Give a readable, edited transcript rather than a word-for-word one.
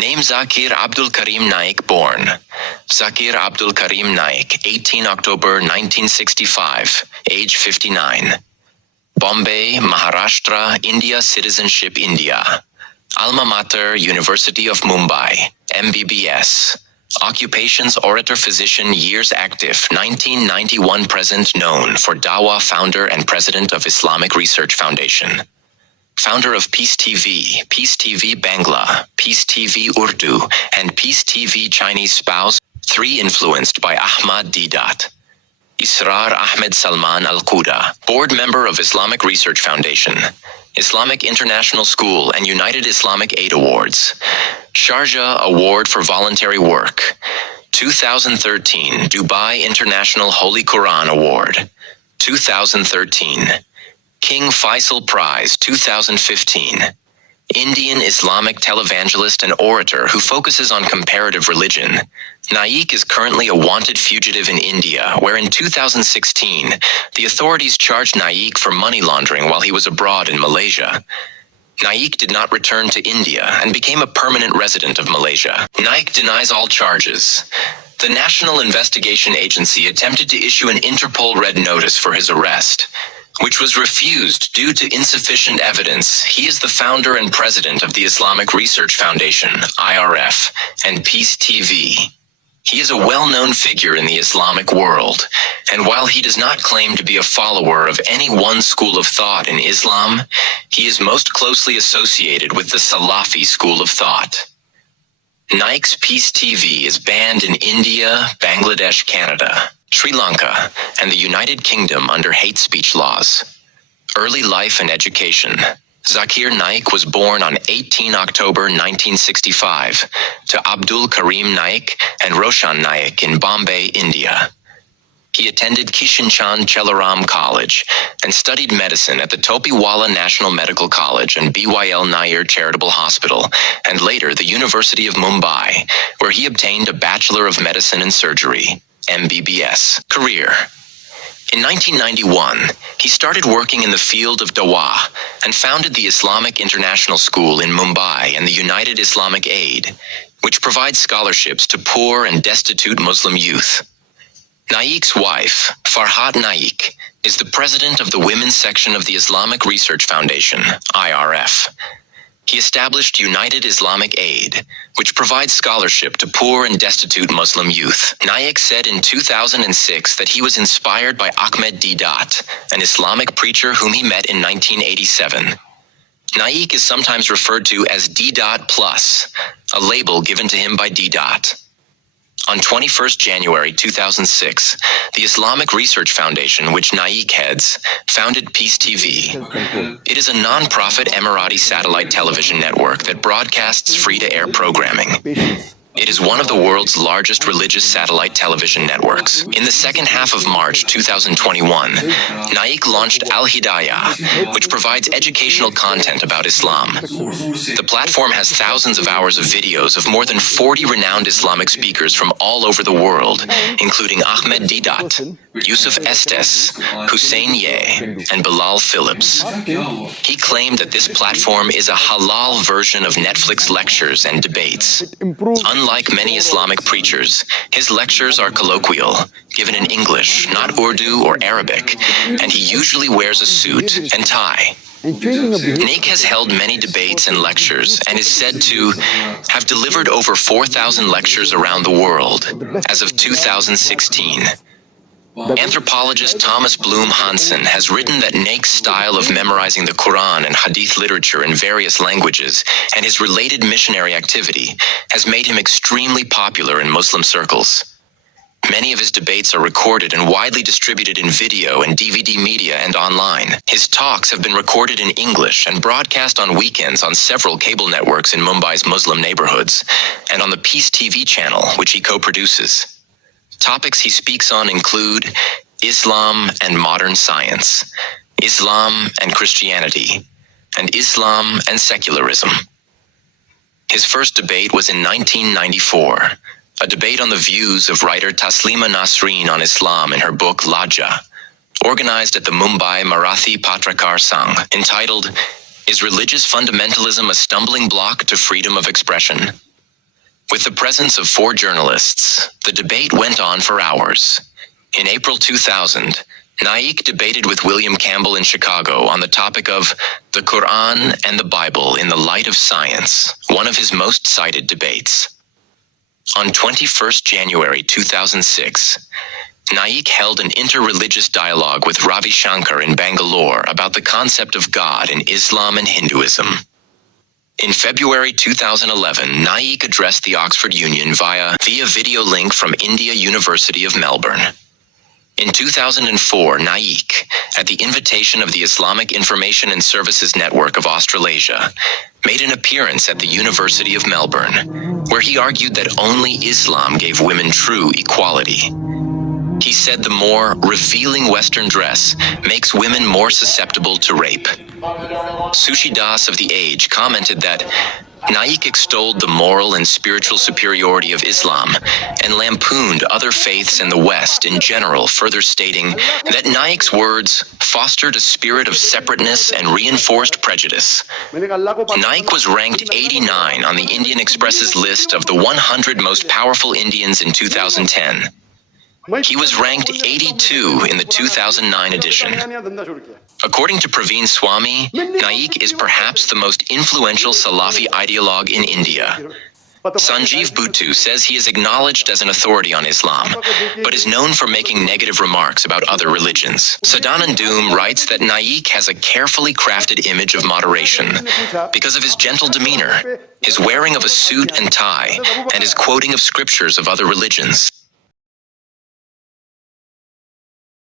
Name Zakir Abdul Karim Naik, born Zakir Abdul Karim Naik, 18 October 1965, age 59. Bombay, Maharashtra, India. Citizenship India. Alma mater University of Mumbai, MBBS. Occupations orator physician. Years active 1991 present. Known for Dawah, founder and president of Islamic Research Foundation. Founder of Peace TV Bangla, Peace TV Urdu, and Peace TV Chinese. Spouse 3. Influenced by Ahmad D. Israr Ahmed Salman Al-Quda. Board member of Islamic Research Foundation, Islamic International School and United Islamic Aid Awards. Sharjah Award for Voluntary Work. 2013 Dubai International Holy Quran Award. 2013 King Faisal Prize. 2015 Indian Islamic televangelist and orator who focuses on comparative religion. Naik is currently a wanted fugitive in India, where in 2016, the authorities charged Naik for money laundering while he was abroad in Malaysia. Naik did not return to India and became a permanent resident of Malaysia. Naik denies all charges. The National Investigation Agency attempted to issue an Interpol red notice for his arrest, which was refused due to insufficient evidence. He is the founder and president of the Islamic Research Foundation, IRF, and Peace TV. He is a well-known figure in the Islamic world, and while he does not claim to be a follower of any one school of thought in Islam, he is most closely associated with the Salafi school of thought. Naik's Peace TV is banned in India, Bangladesh, Canada, Sri Lanka, and the United Kingdom under hate speech laws. Early life and education. Zakir Naik was born on 18 October 1965 to Abdul Karim Naik and Roshan Naik in Bombay, India. He attended Kishanchand Chelaram College and studied medicine at the Topiwala National Medical College and BYL Nair Charitable Hospital, and later the University of Mumbai, where he obtained a Bachelor of Medicine and Surgery, MBBS. Career. In 1991, he started working in the field of Dawah and founded the Islamic International School in Mumbai and the United Islamic Aid, which provides scholarships to poor and destitute Muslim youth. Naik's wife, Farhat Naik, is the president of the women's section of the Islamic Research Foundation, IRF. He established United Islamic Aid, which provides scholarship to poor and destitute Muslim youth. Naik said in 2006 that he was inspired by Ahmed D. an Islamic preacher whom he met in 1987. Naik is sometimes referred to as D. Plus, a label given to him by D. On 21 January 2006, the Islamic Research Foundation, which Naik heads, founded Peace TV. It is a non-profit Emirati satellite television network that broadcasts free-to-air programming. It is one of the world's largest religious satellite television networks. In the second half of March 2021, Naik launched Al-Hidayah, which provides educational content about Islam. The platform has thousands of hours of videos of more than 40 renowned Islamic speakers from all over the world, including Ahmed D. Yusuf Estes, Hussein Ye, and Bilal Phillips. He claimed that this platform is a halal version of Netflix lectures and debates. Unlike many Islamic preachers, his lectures are colloquial, given in English, not Urdu or Arabic, and he usually wears a suit and tie. Naik has held many debates and lectures and is said to have delivered over 4,000 lectures around the world as of 2016. Anthropologist Thomas Bloom Hansen has written that Naik's style of memorizing the Quran and Hadith literature in various languages and his related missionary activity has made him extremely popular in Muslim circles. Many of his debates are recorded and widely distributed in video and DVD media and online. His talks have been recorded in English and broadcast on weekends on several cable networks in Mumbai's Muslim neighborhoods and on the Peace TV channel, which he co-produces. Topics he speaks on include Islam and modern science, Islam and Christianity, and Islam and secularism. His first debate was in 1994, a debate on the views of writer Taslima Nasreen on Islam in her book Lajja, organized at the Mumbai Marathi Patrakar Sangh, entitled, "Is Religious Fundamentalism a Stumbling Block to Freedom of Expression?" With the presence of 4 journalists, the debate went on for hours. In April 2000, Naik debated with William Campbell in Chicago on the topic of the Quran and the Bible in the light of science, one of his most cited debates. On 21st January 2006, Naik held an interreligious dialogue with Ravi Shankar in Bangalore about the concept of God in Islam and Hinduism. In February 2011, Naik addressed the Oxford Union via video link from India University of Melbourne. In 2004, Naik, at the invitation of the Islamic Information and Services Network of Australasia, made an appearance at the University of Melbourne, where he argued that only Islam gave women true equality. He said the more revealing Western dress makes women more susceptible to rape. Sushi Das of The Age commented that Naik extolled the moral and spiritual superiority of Islam and lampooned other faiths in the West in general, further stating that Naik's words fostered a spirit of separateness and reinforced prejudice. Naik was ranked 89 on the Indian Express's list of the 100 most powerful Indians in 2010. He was ranked 82 in the 2009 edition. According to Praveen Swami, Naik is perhaps the most influential Salafi ideologue in India. Sanjeev Bhuttu says he is acknowledged as an authority on Islam, but is known for making negative remarks about other religions. Sadanand Doom writes that Naik has a carefully crafted image of moderation because of his gentle demeanor, his wearing of a suit and tie, and his quoting of scriptures of other religions.